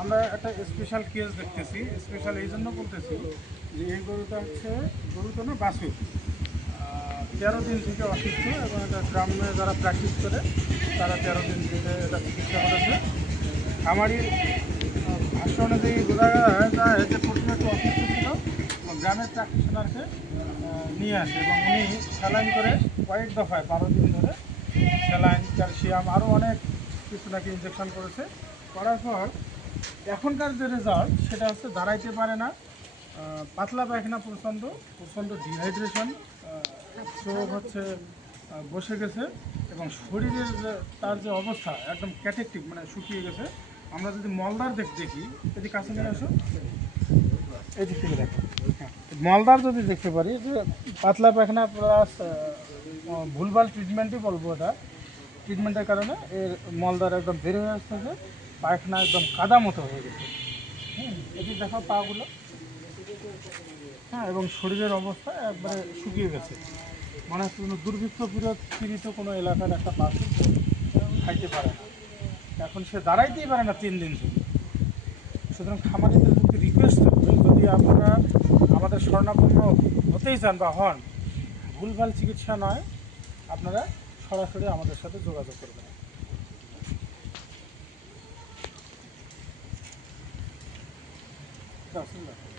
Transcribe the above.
আমরা একটা special case দেখতেছি স্পেশাল এই জন্য বলতেছি যে এই গরুটা হচ্ছে গরু তো না আহ, তেরো দিন থেকে অসুস্থ এবং এটা গ্রামে যারা প্র্যাকটিস করে তারা তেরো দিন থেকে এটা চিকিৎসা করেছে। আমারই ভাষ্য অনুযায়ী বোঝা যায় যে প্রথমে একটু অসুস্থ ছিল গ্রামের প্র্যাকটিশনারকে নিয়ে আসে এবং উনি স্যালাইন করে কয়েক দফায় বারো দিন ধরে স্যালাইন ক্যালসিয়াম আরও অনেক কিছু নাকি ইঞ্জেকশন করেছে। করার পর এখনকার যে রেজাল্ট সেটা হচ্ছে দাঁড়াইতে পারে না। পাতলা পায়খানা প্রচণ্ড প্রচণ্ড ডিহাইড্রেশন চোখ হচ্ছে বসে গেছে এবং শরীরের যে তার যে অবস্থা একদম ক্যাটেকটিভ মানে শুকিয়ে গেছে। আমরা যদি মলদার দেখ দেখি যদি কাছে নিয়ে আসো এই দিক থেকে দেখো হ্যাঁ, মলদার যদি দেখতে পারি যে পাতলা পায়খানা প্লাস ভুলভাল ট্রিটমেন্টই বলব এটা ট্রিটমেন্টের কারণে এর মলদার একদম বের হয়ে আসতেছে। পায়খানা একদম কাদা মতো হয়ে গেছে। হুম এটি দেখো পাগুলো। হ্যাঁ এবং শরীরের অবস্থা একবারে শুকিয়ে গেছে। মনে হচ্ছে কোনো দুর্ভিক্ষ বিরোধ পীড়িত কোনো এলাকার একটা পাশে খাইতে পারে না। এখন সে দাঁড়াইতেই পারে না তিন দিন ধরে। সুতরাং খামারিদের প্রতি রিকোয়েস্ট থাকবে যদি আপনারা আমাদের স্বর্ণাপন্ন হতেই চান বা হন, ভুলভাল চিকিৎসা নয়, আপনারা সরাসরি আমাদের সাথে যোগাযোগ করবেন। 小心点儿